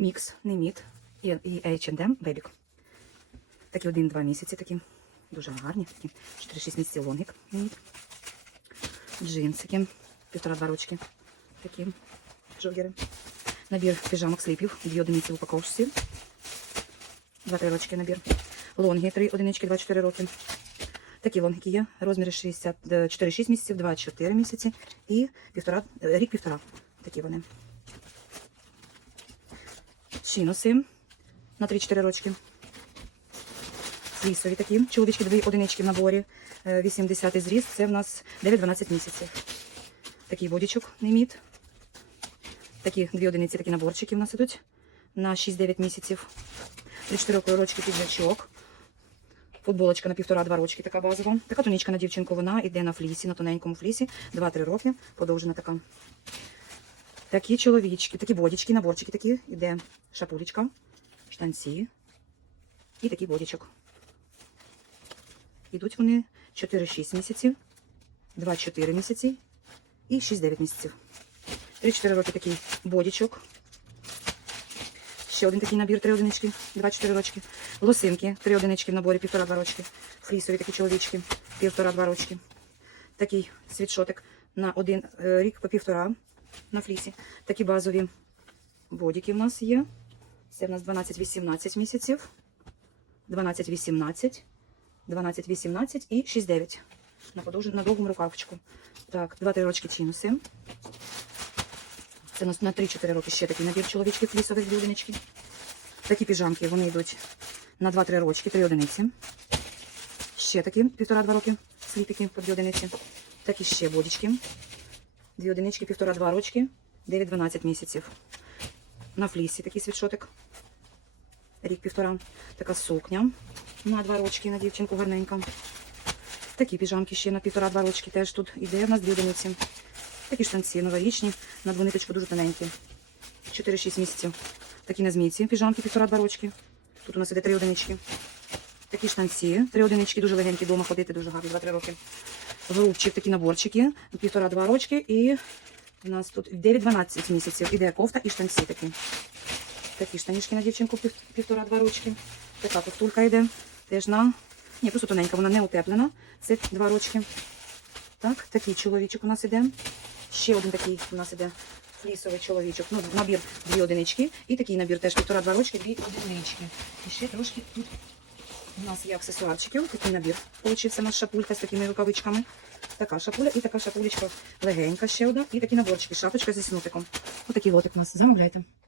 Мікс, Неміт і, H&M Бебік. Такі один-два місяці, такі дуже гарні. Такі 4-6 місяців лонгік. Джинсики, півтора-два ручки. Такі джогери. Набір піжамок сліпів, дві одиниці в упаковці. Два-три рочки набір. Лонги, три одинички, 2-4 роки. Такі лонгики є. Розміри 60, е, 4-6 місяців, 2-4 місяці і півтора, е, рік-півтора. Такі вони. Шинуси на 3-4 рочки. Флісові такі. Чоловічки дві одинички в наборі. Е, 80 зріст. Це в нас 9-12 місяців. Такий бодічок неміт. Такі дві одиниці, такі наборчики в нас ідуть на 6-9 місяців. 3-4 рочки піджачок. Футболочка на півтора-два рочки, така базова. Така тунічка на дівчинку, вона йде на флісі, на тоненькому флісі. 2-3 роки, подовжена така. Такі чоловічки, такі бодічки, наборчики такі. Іде шапулечка, штанці і такий бодічок. Ідуть вони 4-6 місяців, 2-4 місяці і 6-9 місяців. 3-4 роки такий бодічок. Ще один такий набір, три одинички, 2-4 рочки. Лосинки, три одинички в наборі, півтора-два рочки. Флісові такі чоловічки, півтора-два рочки. Такий світшотик на один е, рік по півтора на флісі. Такі базові бодіки в нас є. Це в нас 12-18 місяців. 12-18, 12-18 і 6-9. На, подовж... на довгому рукавчику. Так, 2-3 рочки чинуси. Це у нас на 3-4 роки ще такий набір чоловічків флісових дві. Такі піжамки, вони йдуть на 2-3 рочки, 3 одиниці. Ще такі півтора-два роки сліпики по 2 одиниці. Такі ще бодічки. Дві одинички, півтора-два рочки, 9-12 місяців. На флісі такий світшотик. Рік-півтора. Така сукня на два рочки на дівчинку гарненька. Такі піжамки ще на півтора-два рочки теж тут іде в нас дві одиниці. Такі штанці новорічні, на двониточку дуже тоненькі. 4-6 місяців. Такі на змійці, піжамки півтора-два рочки. Тут у нас іде три одинички. Такі штанці, три одинички, дуже легенькі, вдома ходити, дуже гарні, 2-3 роки. Грубчик, такі наборчики, півтора-два рочки і у нас тут 9-12 місяців. Іде кофта і штанці такі. Такі штанішки на дівчинку півтора-два рочки. Така ковтулька йде. Теж на. Ні, просто тоненька, вона не утеплена. Це два рочки. Так, такий чоловічок у нас іде. Ще один такий у нас іде флісовий чоловічок. Ну, набір дві одинички. І такий набір теж півтора-два рочки, дві одинички. І ще трошки тут у нас є аксесуарчики, Такий набір. Получився у нас шапулька з такими рукавичками. Така шапуля і така шапулечка легенька ще одна. І такі наборчики. Шапочка зі снутиком. Отакий лотик у нас. Замовляйте.